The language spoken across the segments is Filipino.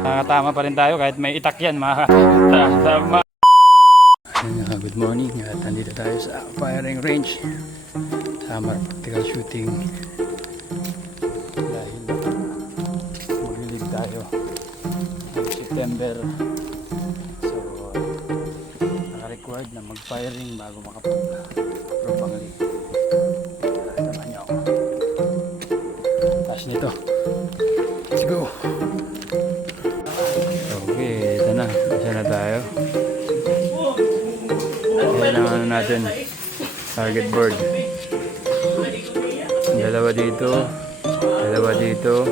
Nakatama pa rin tayo kahit may itak yan, makakatama. Good morning, at nandito tayo sa firing range, summer practical shooting. Dahil maglilib tayo ng September, so naka-required na mag-firing bago makapag-prove ang lead. Samahan niyo ako. Taas nito, let's go. Okay, ito na, isa na tayo. Kailangan natin target board. Dalawa dito, dalawa dito,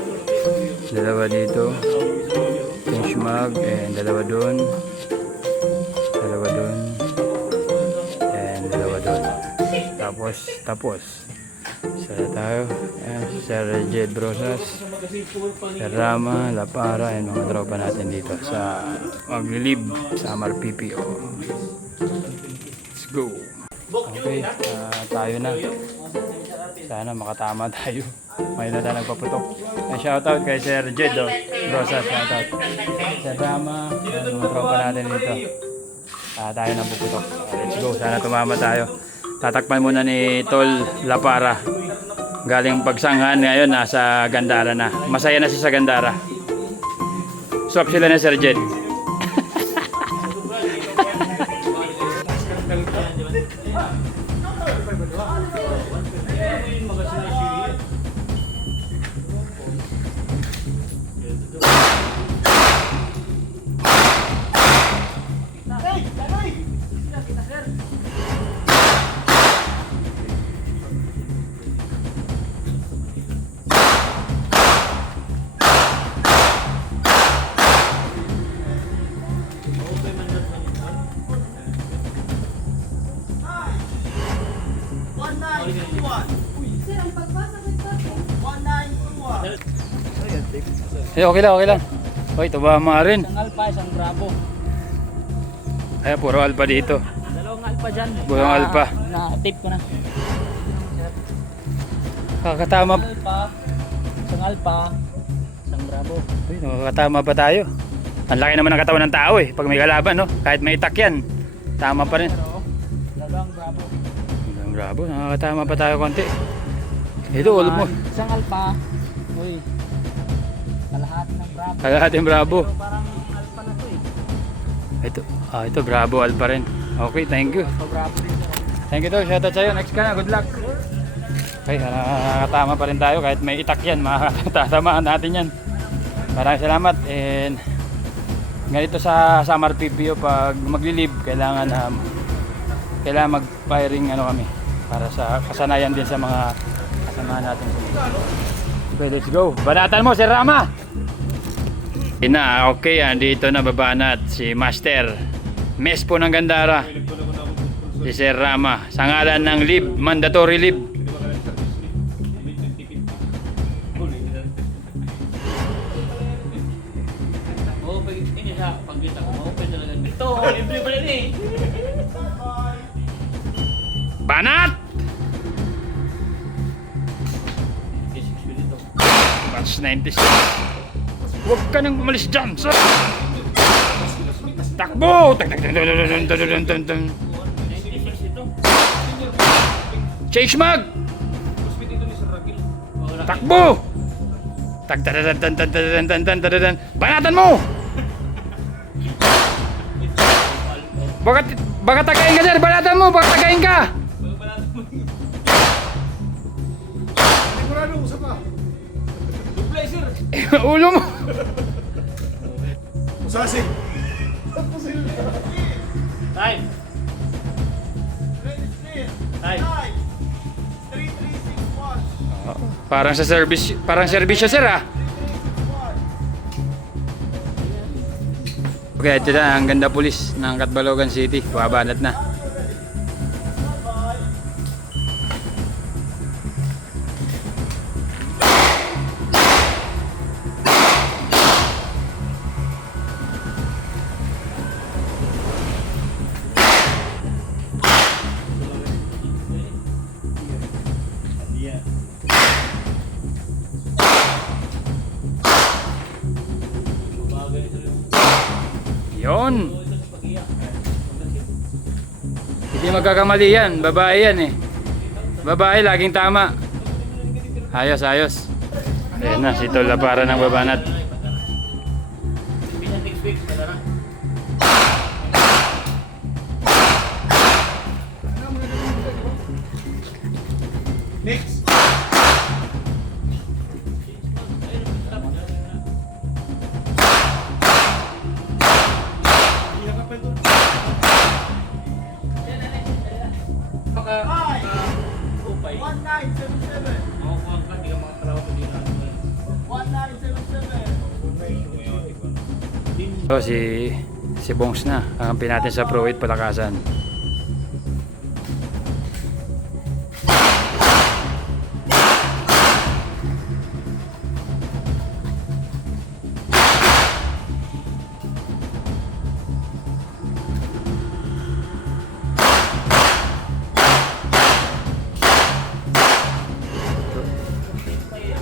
dalawa dito, pinch mag, and dalawa dun, and dalawa dun. Tapos isa tayo. Ayan, Sir Jed Brosas, Sir Rama, Lapara, and mga tropa natin dito sa maglilib sa Summer PPO. Go. Okay, tayo na. Sana makatama tayo. May na tayo nagpaputok. Shoutout kay Sir Jed Rosas, shoutout. Sir Rama, mga tropa natin dito. Tayo na puputok. Let's go, sana tumama tayo. Tatakpan muna ni Tol Lapara. Galing pagsanghan ngayon, nasa Gandara na. Masaya na siya sa Gandara. Swap sila na Sir Jed. Okay lang. Hoy, tumama rin. Isang alpha, isang bravo. Ay, puro alpha dito. Dalawang alpha dyan. Puro alpha. Na-tip ko na. Kakatama. Isang alpha, isang bravo. Uy, nakakatama pa tayo. Ang laki naman ng katawan ng tao eh. Pag may kalaban, no? Kahit may itak yan, tama pa rin. Dalawang bravo. Dalawang bravo, nakakatama pa tayo konti. Ito, ulo mo. Isang alpha. Uy. Kalahati ng bravo. Kalahati ng bravo. Pero parang alpha na to eh. Ito bravo alpha rin. Okay, thank you. So bravo rin. Thank you to, shoutout sa'yo. Next ka na, good luck. Okay, nakakatama pa rin tayo kahit may itak yan, makakatamaan natin yan. Maraming salamat. And ganito sa Summer PPO, pag maglilib, kailangan mag-firing kami para sa kasanayan din sa mga kasama natin. Okay, let's go. Banatan mo, Sir Rama! Okay, andito na babanat si Master Mes po ng Gandara, si Sir Rama, sa ngalan ng lib, mandatory lib. Ini siya, pag kita ko, maupay talaga. Ito, libre pa rin eh. Banat! Batch 96. Huwag ka nang umalis dyan, sir! Takbo! Change mag! Takbo! Banatan mo! Baka tagayin ka, sir! Banatan mo! Baka tagayin ka! Sigurado, usa pa. Duplay, sir. Ulo mo! Usasi. Time. Time. Parang sa service, parang servisyo, sir, ah. Okay, ito na ang ganda pulis ng Catbalogan City. Babanat na. Yun. Hindi magkakamali yan. Babae yan eh. Babae, laging tama. Ayos, ayos. Ayan na, si Tol na para ng babanat. Bisan next week, wala na. Next. Baka, upay. 1977. Makukuha ka, di ka makakarawa pa din. 1977. So, si Bongs na. Kakampi natin sa Pro 8 Palakasan.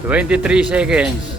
Twenty-three seconds.